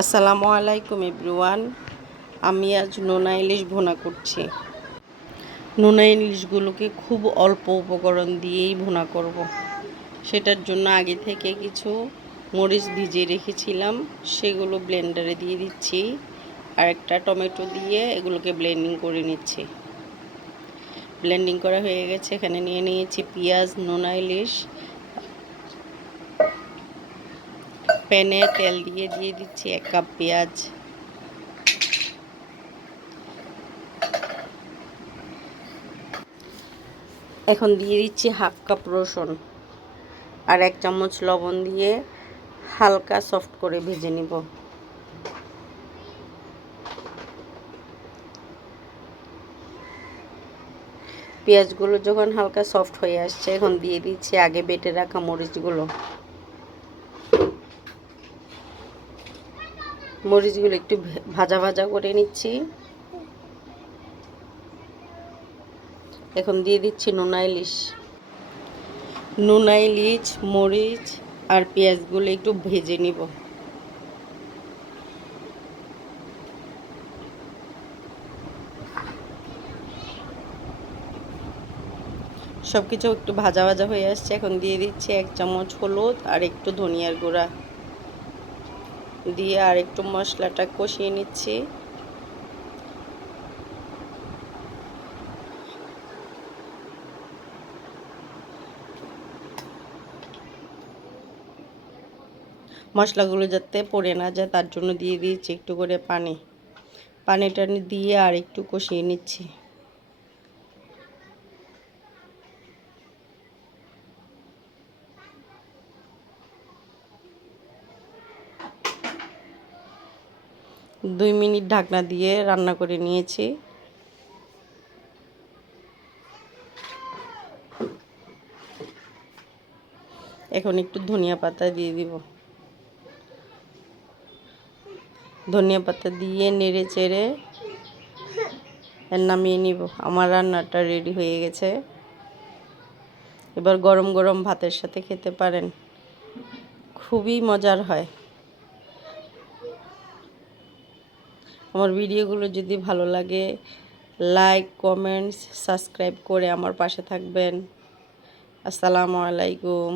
আসসালামু আলাইকুম এভরিওয়ান। আমি আজ নোনা ইলিশ ভুনা করছি। নোনা ইলিশগুলোকে খুব অল্প উপকরণ দিয়েই ভুনা করব। সেটার জন্য আগে থেকে কিছু মরিচ ভিজিয়ে রেখেছিলাম, সেগুলো ব্লেন্ডারে দিয়ে দিচ্ছি। আর একটা টমেটো দিয়ে এগুলোকে ব্লেন্ডিং করে নিচ্ছি। ব্লেন্ডিং করা হয়ে গেছে। এখানে নিয়ে নিয়েছি পেঁয়াজ, নোনা ইলিশ। প্যানে তেল দিয়ে দিচ্ছি 1 কাপ পেঁয়াজ। এখন দিয়ে দিচ্ছি 1/2 কাপ রসুন আর 1 চামচ লবণ দিয়ে হালকা সফট করে ভেজে নিব। পেঁয়াজগুলো যখন হালকা সফট হয়ে আসছে, এখন দিয়ে দিচ্ছি আগে বেটে রাখা মরিচগুলো। মরিচগুলো একটু ভাজা ভাজা করে নিচ্ছি। এখন দিয়ে দিচ্ছি নোনা ইলিশ। নোনা ইলিশ, মরিচ আর পেঁয়াজগুলো একটু ভেজে নিব। সব কিছু একটু ভাজা ভাজা হয়ে আসছে। এখন দিয়ে দিচ্ছি 1 চামচ হলুদ আর একটু ধনিয়ার গুঁড়া দিয়ে আর একটু মশলাটা কষিয়ে নিচ্ছি। মশলাগুলো যাতে পড়ে না যায় তার জন্য দিয়ে দিয়েছি একটু করে পানি। পানিটা দিয়ে আর একটু কষিয়ে নিচ্ছি। দুই মিনিট ঢাকনা দিয়ে রান্না করে নিয়েছি। এখন একটু ধনিয়া পাতা দিয়ে দিব। ধনিয়া পাতা দিয়ে নেড়ে চেড়ে নামিয়ে নিব। আমার রান্নাটা রেডি হয়ে গেছে। এবার গরম গরম ভাতের সাথে খেতে পারেন, খুবই মজার হয়। আমার ভিডিওগুলো যদি ভালো লাগে, লাইক, কমেন্টস, সাবস্ক্রাইব করে আমার পাশে থাকবেন। আসসালামু আলাইকুম।